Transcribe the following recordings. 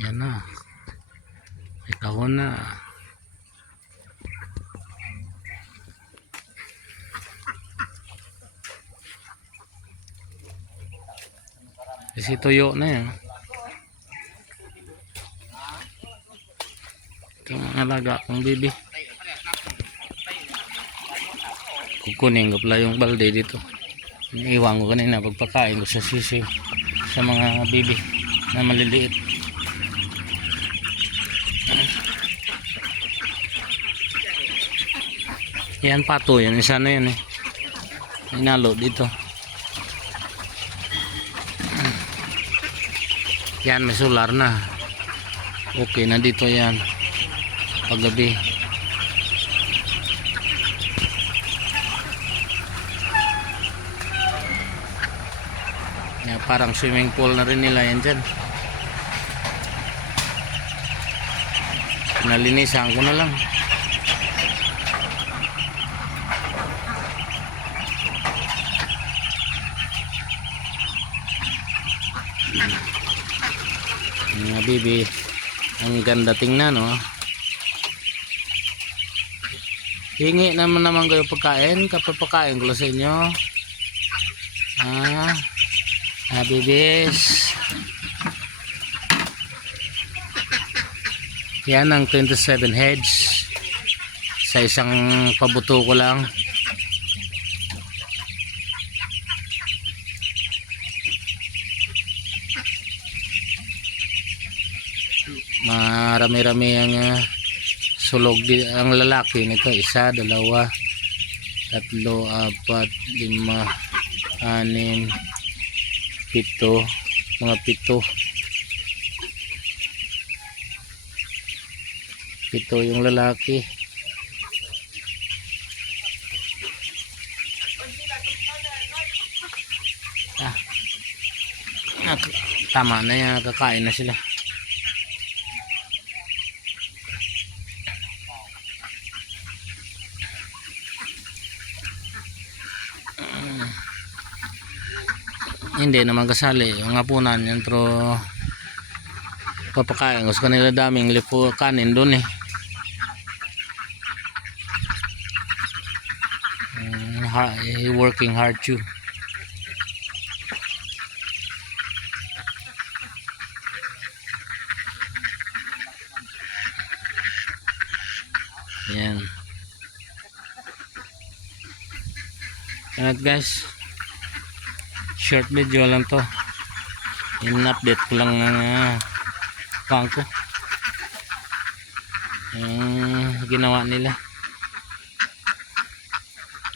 Yan na. May kahon na. Kasi tuyo na yan. Ito ang alaga kong bibi. Kukunin ko pala yung balde dito. Iwan ko kanina pagpakain ko sa sisi sa mga bibi na maliliit. Yan pato yan. Isa na yan eh. Inalo dito. Yan may solar na. Okay na dito yan. Paggabi. Yan, parang swimming pool na rin nila yan dyan. Nalinisan ko na lang. Mga bibi, ang ganda tingnan, no? Hingi naman kayo pagkain, kapag pagkain ko sa inyo. Bibis. Yan ang 27 heads sa isang pabuto ko lang. Marami-rami ang sulog ang lalaki nito. 1, 2, 3, 4, 5, 6, 7, mga 7. 7 yung lalaki. Tama na yan, kakain na sila. Hindi naman kasali yung hapunan yan, pero papakain ko sa kanila. Daming lipo kanin doon eh. Working hard too. Yan. Alright guys, short video lang to. In-update ko lang ng pangko yung ginawa nila.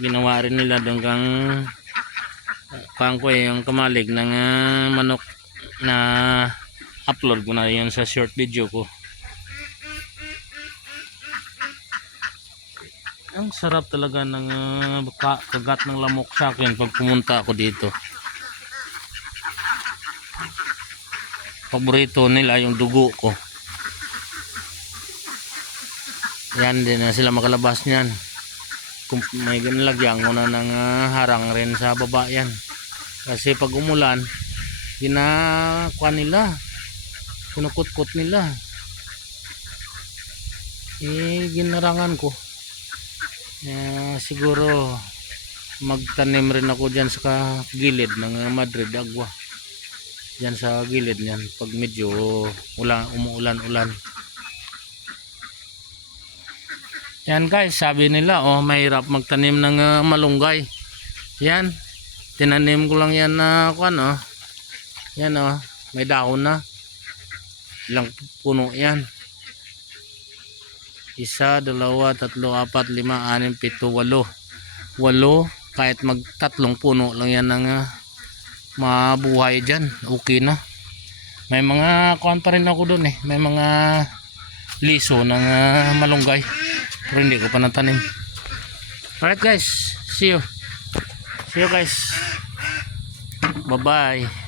Ginawa rin nila doon kang pangko yung kamalig ng manok na upload ko na yun sa short video ko. Ang sarap talaga ng kagat ng lamok sa akin pag pumunta ako dito. Paborito nila yung dugo ko. Yan, din na sila makalabas niyan. Kung may ginalagyan ko na ng harang rin sa baba yan. Kasi pag umulan, ginakuha nila. Kinukut-kut nila. Ginarangan ko. Siguro magtanim rin ako dyan sa gilid ng Madrid Agua. Dyan sa gilid niyan pag medyo umuulan-ulan. Yan guys, sabi nila mahirap magtanim ng malunggay. Yan, tinanim ko lang yan na yan may dahon na. Ilang puno yan? 1, 2, 3, 4, 5, 6, 7, 8. 8, kahit mag-3 puno lang yan ng mabuhay dyan, okay na. May mga kuwan pa rin ako doon eh. May mga liso ng malunggay, pero hindi ko pa natanim. Alright guys, see you guys, bye bye.